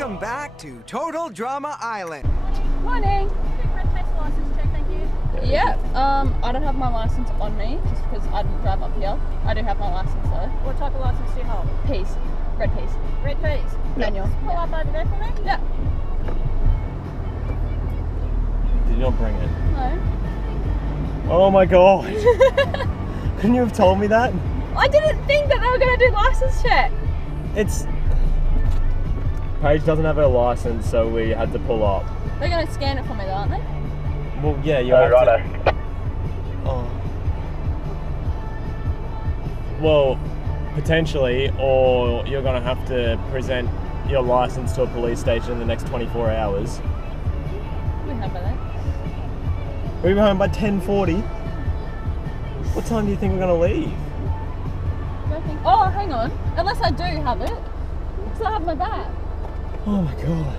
Welcome back to Total Drama Island. Morning. Red taste license check, thank you. Yeah, I don't have my license on me just because I didn't drive up here. I do have my license though. What type of license do you hold? Peas. Red peas. Red peas. Manual. Pull up over there for me. Yeah. Did you not bring it? No. Oh my god. Couldn't you have told me that? I didn't think that they were going to do license check. It's... Paige doesn't have her license, so we had to pull up. They're going to scan it for me though, aren't they? Well, yeah, you have to... Oh. Well, potentially, or you're going to have to present your license to a police station in the next 24 hours. We have by that. We'll be home by 10:40. What time do you think we're going to leave? Oh, hang on. Unless I do have it. Because I have my bag. Oh my god.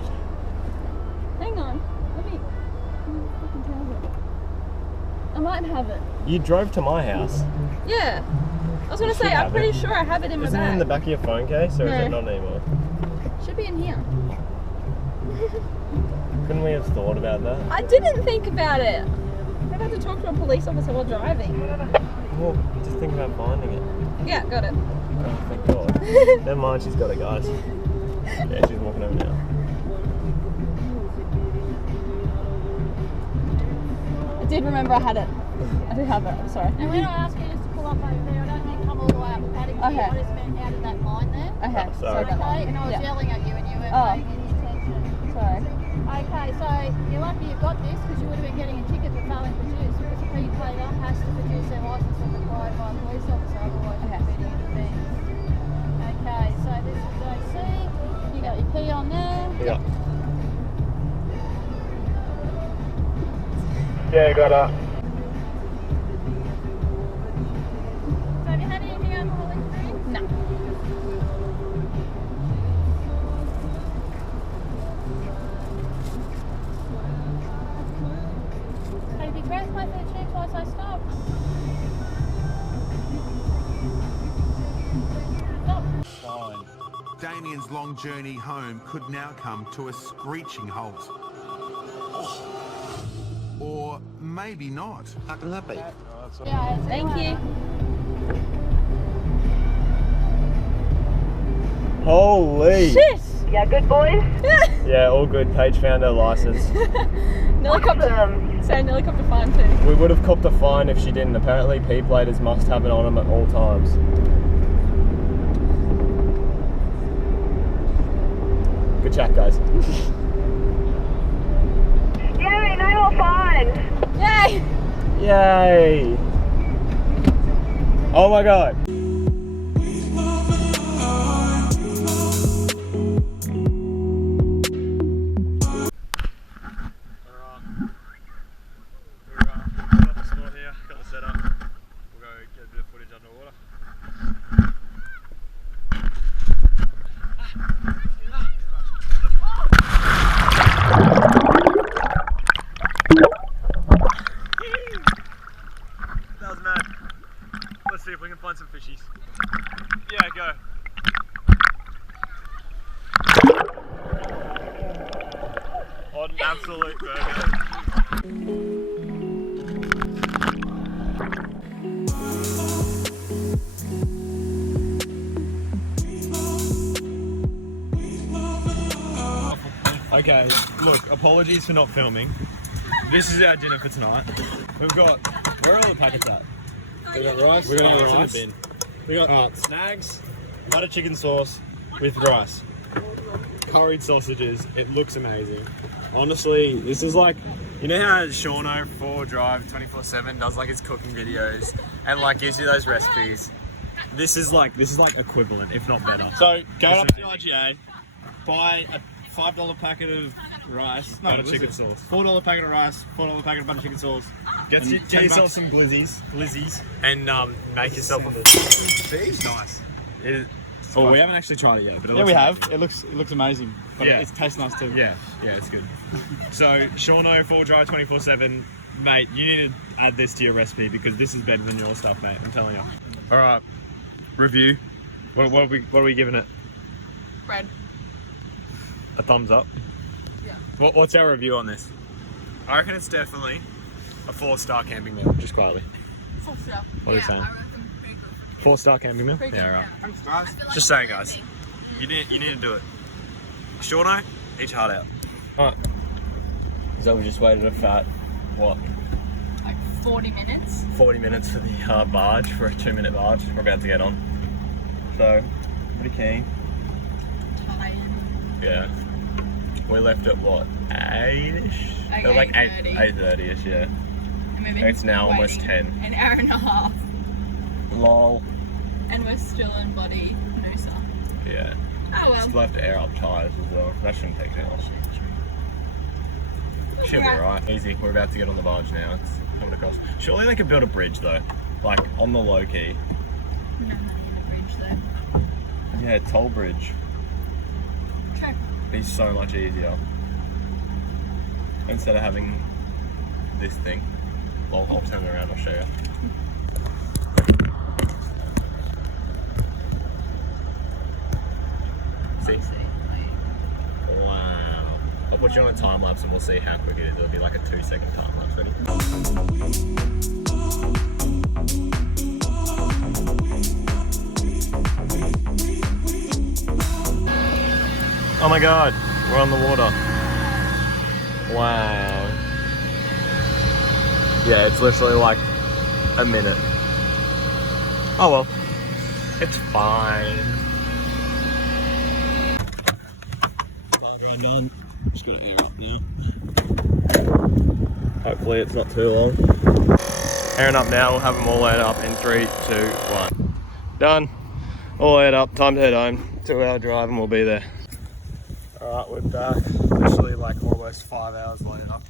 Hang on. Let me fucking tell you. I might have it. You drove to my house. Yeah. I was going You to say, should I'm have pretty it. sure I have it in my Isn't bag. it in the back of your phone case, or is it not anymore? Should be in here. Couldn't we have thought about that? I didn't think about it. I had to talk to a police officer while driving. Well, just think about finding it. Yeah, got it. Oh, thank God. Never mind, she's got it, guys. Yeah, she's walking over now. I did remember I had it. I do have it, I'm sorry. And when I ask you just to pull up over there, I don't mean come all the way up the paddock. Okay. I just meant out of that line there. Okay, Oh, sorry. about Okay, that. and I was Yeah. yelling at you and you weren't Oh. paying any attention. Sorry. Okay, so you're lucky you've got this because you would have been getting a ticket for failing to produce because a P2 has to produce their licence when required by a police officer, otherwise you're committing an offence. Okay, so this is OC. You got your P on there. Yeah. Yeah, got it. So have you had anything alcoholic drinks? No. Have you been pressed by the check twice I stopped? Stop. Damien's long journey home could now come to a screeching halt. Or maybe not. How can that be? Yeah, Thank you. Holy! Shit! Yeah, good boys. Yeah, all good. Paige found her license. Nearly copped a fine too. We would have copped a fine if she didn't. Apparently, P-platers must have it on them at all times. Good chat, guys. Yay, no more fines. Yay! Yay! Oh my god! That was mad. Let's see if we can find some fishies. Yeah, go. On absolute burger. Okay, look, apologies for not filming. This is our dinner for tonight. We've got, where are all the packets at? We got rice. We got rice in the bin. We got snags, butter chicken sauce with rice. Curried sausages. It looks amazing. Honestly, this is like, you know how Shauno 4 Drive 24/7 does like his cooking videos and like gives you those recipes. This is like equivalent, if not better. So go up to the IGA, buy a $5 packet of rice, butter chicken sauce. $4 packet of rice, $4 packet of butter chicken sauce. Get yourself some glizzies, and make yourself a cheese. Nice. Oh, we haven't actually tried it yet, but it Yeah, we have. It looks amazing. But Yeah. it tastes nice too. Yeah, it's good. So Shauno 4 Drive 24/7, mate. You need to add this to your recipe because this is better than your stuff, mate. I'm telling you. All right, review. What are we giving it? Bread. a thumbs up? Yeah. What's our review on this? I reckon it's definitely a 4-star camping meal, just quietly. 4 star. What are you saying? I reckon pretty good. 4-star camping meal? Pretty Yeah, good, right. yeah. Just saying, guys. You need to do it. Shauno, eat your heart out. Alright. So we just waited a fat, what? Like 40 minutes. 40 minutes for the barge, for a 2-minute barge. We're about to get on. So, pretty keen. Tired. Yeah. We left at what? 8-ish? Like Like 8:30. 8:30ish, yeah. And we've been It's now almost waiting 10. An hour and a half. Lol. And we're still in bloody Noosa. Yeah. Oh well. Still have to air up tyres as well. That shouldn't take too long. Should be right. Easy. We're about to get on the barge now. It's coming across. Surely they could build a bridge though. Like on the low key. No money in the bridge though. Yeah, toll bridge. True. Be so much easier. Instead of having this thing. Well, I'll turn it around, I'll show you. See? Wow. I'll put you on a time lapse and we'll see how quick it is. It'll be like a 2-second time lapse. Ready? Oh my god, we're on the water. Wow. Yeah, it's literally like a minute. Oh well, it's fine. Barge ride done. Just gotta air up now. Hopefully it's not too long. Airing up now, we'll have them all laid up in 3, 2, 1. Done. All laid up, time to head home. 2-hour drive and we'll be there. Alright, we're back. Literally like almost 5 hours later.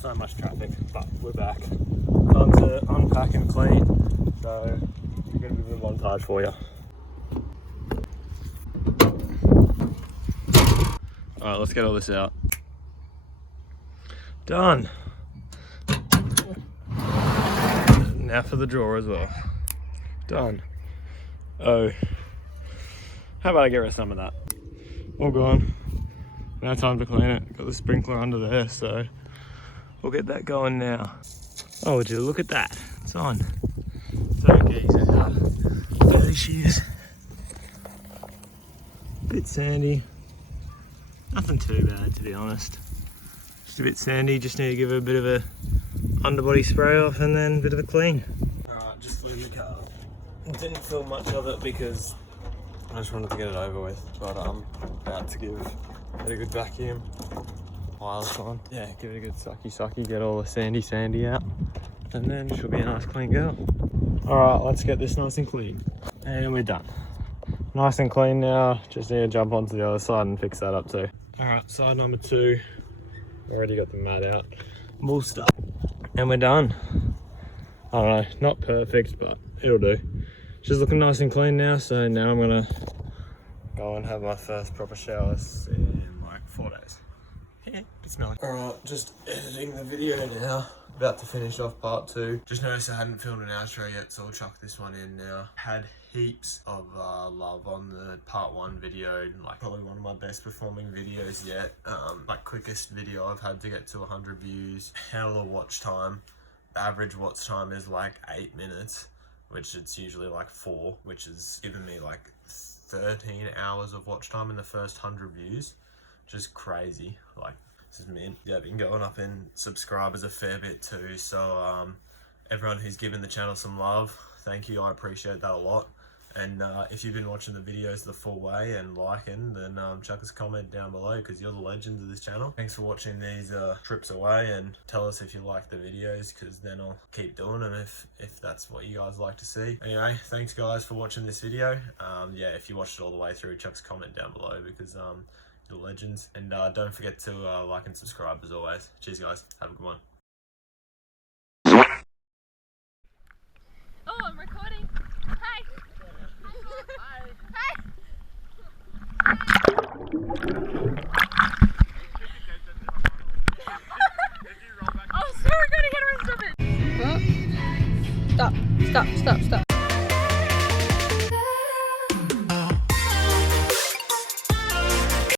So much traffic, but we're back. Time to unpack and clean. So, I'm gonna give you a montage for you. Alright, let's get all this out. Done. Now for the drawer as well. Done. Oh. How about I get rid of some of that? All gone. Now time to clean it. Got the sprinkler under there, so we'll get that going now. Oh, would you look at that? It's on. So geez, how dirty she is. Bit sandy. Nothing too bad, to be honest. Just a bit sandy, just need to give it a bit of a underbody spray off and then a bit of a clean. Alright, just flew in the car. Didn't film much of it because I just wanted to get it over with, but I'm about to give it a good vacuum while it's on. Yeah, give it a good sucky, get all the sandy out, and then she'll be a nice clean girl. Alright, let's get this nice and clean. And we're done. Nice and clean now, just need to jump onto the other side and fix that up too. Alright, side number 2. Already got the mat out. We'll start. And we're done. I don't know, not perfect, but it'll do. She's looking nice and clean now, so now I'm gonna go and have my first proper shower in like 4 days. Yeah, bit smelly. Alright, just editing the video now. About to finish off part 2. Just noticed I hadn't filmed an outro yet, so I'll chuck this one in now. Had heaps of love on the part 1 video, like probably one of my best performing videos yet. Like quickest video I've had to get to 100 views. Hell of watch time. The average watch time is like 8 minutes, which it's usually like 4, which has given me like 13 hours of watch time in the first 100 views. Just crazy. Like, this is mint. Yeah, been going up in subscribers a fair bit too, so everyone who's given the channel some love, thank you, I appreciate that a lot. And if you've been watching the videos the full way and liking, then chuck us a comment down below, because you're the legends of this channel. Thanks for watching these trips away, and tell us if you like the videos, because then I'll keep doing them if that's what you guys like to see. Anyway, thanks guys for watching this video. Yeah, if you watched it all the way through, chuck us a comment down below, because you're the legends. And don't forget to like and subscribe as always. Cheers guys, have a good one. Oh, I'm recording. Hi. Hi. Oh, sorry, we're gonna get arrested. Stop.